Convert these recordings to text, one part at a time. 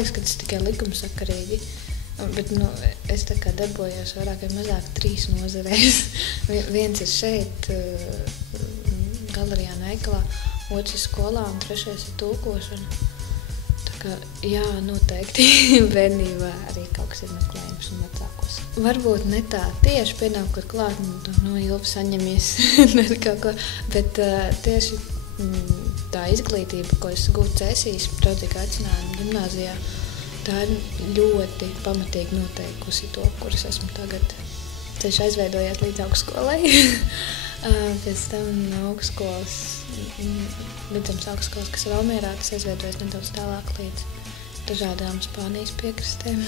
liekas, ka tas tikai likumsakarīgi. Bet es tā kā darbojos vairāk vai mazāk 3 nozarēs. Viens ir šeit, galerijā un veikalā, otrs ir skolā un 3. ir tulkošana. Tā kā, jā, noteikti bērnībā arī kaut kas ir meklējums un vecākos. Varbūt ne tā tieši pienākot klāt, Ilva saņemies kaut ko, bet tieši tā izglītība, ko es gūtu Cēsīs, draudzīgā aicinājuma ģimnāzijā, tā ir ļoti pamatīgi noteikusi to, kuras esmu tagad. Ceļš aizveidojās līdz augstskolai. Pēc tam augstskolas, Vidzemes augstskolas, kas ir Valmierā, tas aizveidojas nedaudz tālāk līdz dažādām Spānijas piekrastēm.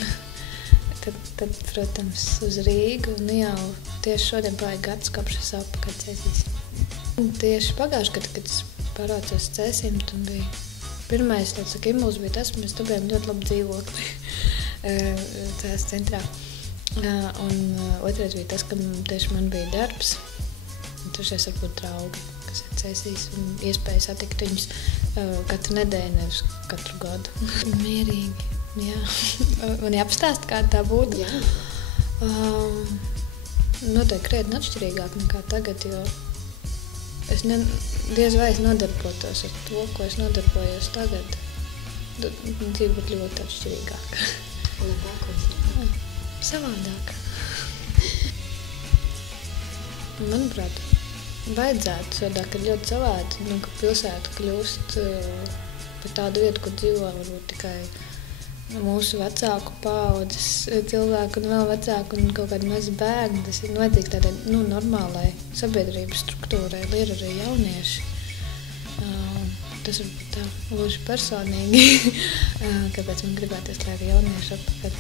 Tad, protams, uz Rīgu, un jau tieši šodien paliek gads, kopš es atpakaļ Cēsīs. Tieši pagājuši gadu, kad es pārvācos Cēsīm, tad bija pirmais tāds impuls bija tas, ka mēs dabējām ļoti labu dzīvokli tās centrā. Un otrais bija tas, ka tieši man bija darbs, un trešais varbūt draugi, kas ir Cēsīs, un iespēja satikt viņus katru nedēļu, nevis katru gadu. Mierīgi, jā. Man jāpastāst, kā tā būtu? Jā. Noteikti krietni atšķirīgāk nekā tagad, jo es diez vai es nodarbotos ar to, ko es nodarbojos tagad. Dzīve būtu ļoti atšķirīgāka. Savādāk. Manuprāt, vajadzētu savādāk, ka ļoti savādi, ka pilsēta kļūst par tādu vietu, kur dzīvo varbūt tikai mūsu vecāku paaudzes cilvēku un vēl vecāku un kaut kādi mazi bērni. Tas ir vajadzīgs tādai normālai sabiedrības struktūrai, ir arī jaunieši. Tas varbūt tā gluži personīgi, kāpēc man gribēties, lai arī jaunieši atpakaļ.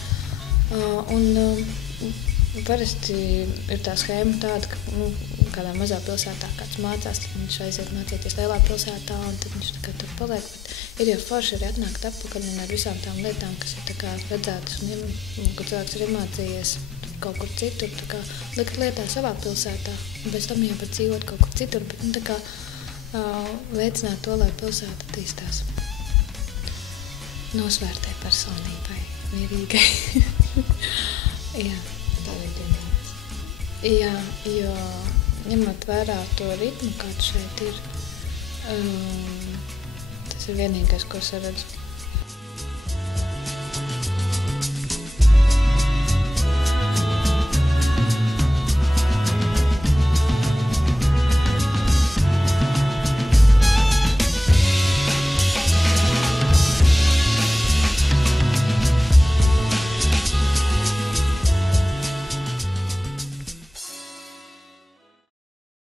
Un parasti ir tā schēma tāda, ka kādā mazā pilsētā kāds mācās, tad viņš aiziet mācīties lielā pilsētā un tad viņš tā kā tur paliek. Bet ir jau forši arī atnākt atpakaļ un ar visām tām lietām, kas ir tā kā redzētas un kad cilvēks ir iemācījies kaut kur citur, tā kā likt lietā savā pilsētā un pēc tam jau var dzīvot kaut kur citur, bet tā kā veicināt to, lai pilsēta attīstās nosvērtai personībai, mierīgai. Jā. Tā ir domāts. Jā, jo ņemot vērā to ritmu, kāds šeit ir, tas ir vienīgais, ko es redzu.